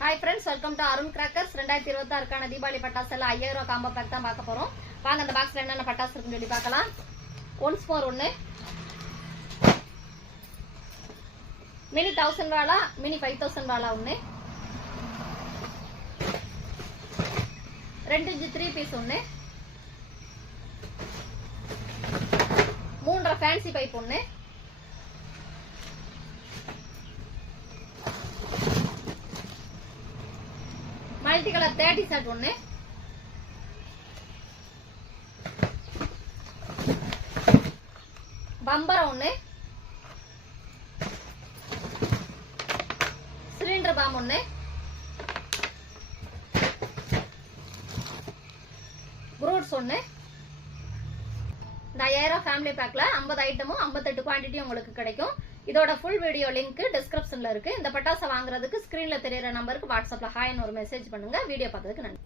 Hi friends, welcome to Arun Crackers. 2026 Deepavali பட்டாசுல 5000 ரூபாய் combo back தான் பார்க்க போறோம். வாங்க அந்த பாக்ஸ்ல என்னென்ன பட்டாசு இருக்குன்னு சொல்லி பார்க்கலாம். ஒன்ஸ் மோர் ஒன்னு. மினி 1000 வாலா, மினி 5000 வாலா ஒன்னு. 2 இன்ச் 3 பீஸ் ஒன்னு. 3 ஃபேன்சி பைப் ஒன்னு. मल्टी कलर 30 सेट ஒன்னு बंबर ஒன்னு सिलेंडर बाम ஒன்னு ब्रूट्स ஒன்னு இந்த 5000 ஃபேமிலி பேக்ல 50 ஐட்டமும் 58 குவாண்டிட்டி உங்களுக்கு கிடைக்கும். இதோட ஃபுல் வீடியோ லிங்க் டிஸ்கிரிப்ஷன்ல இருக்கு. இந்த பட்டாசை வாங்குறதுக்கு ஸ்கிரீன்ல தெரியற நம்பருக்கு வாட்ஸ்அப்ல ஹாய்னு ஒரு மெசேஜ் பண்ணுங்க. வீடியோ பார்த்ததுக்கு நன்றி.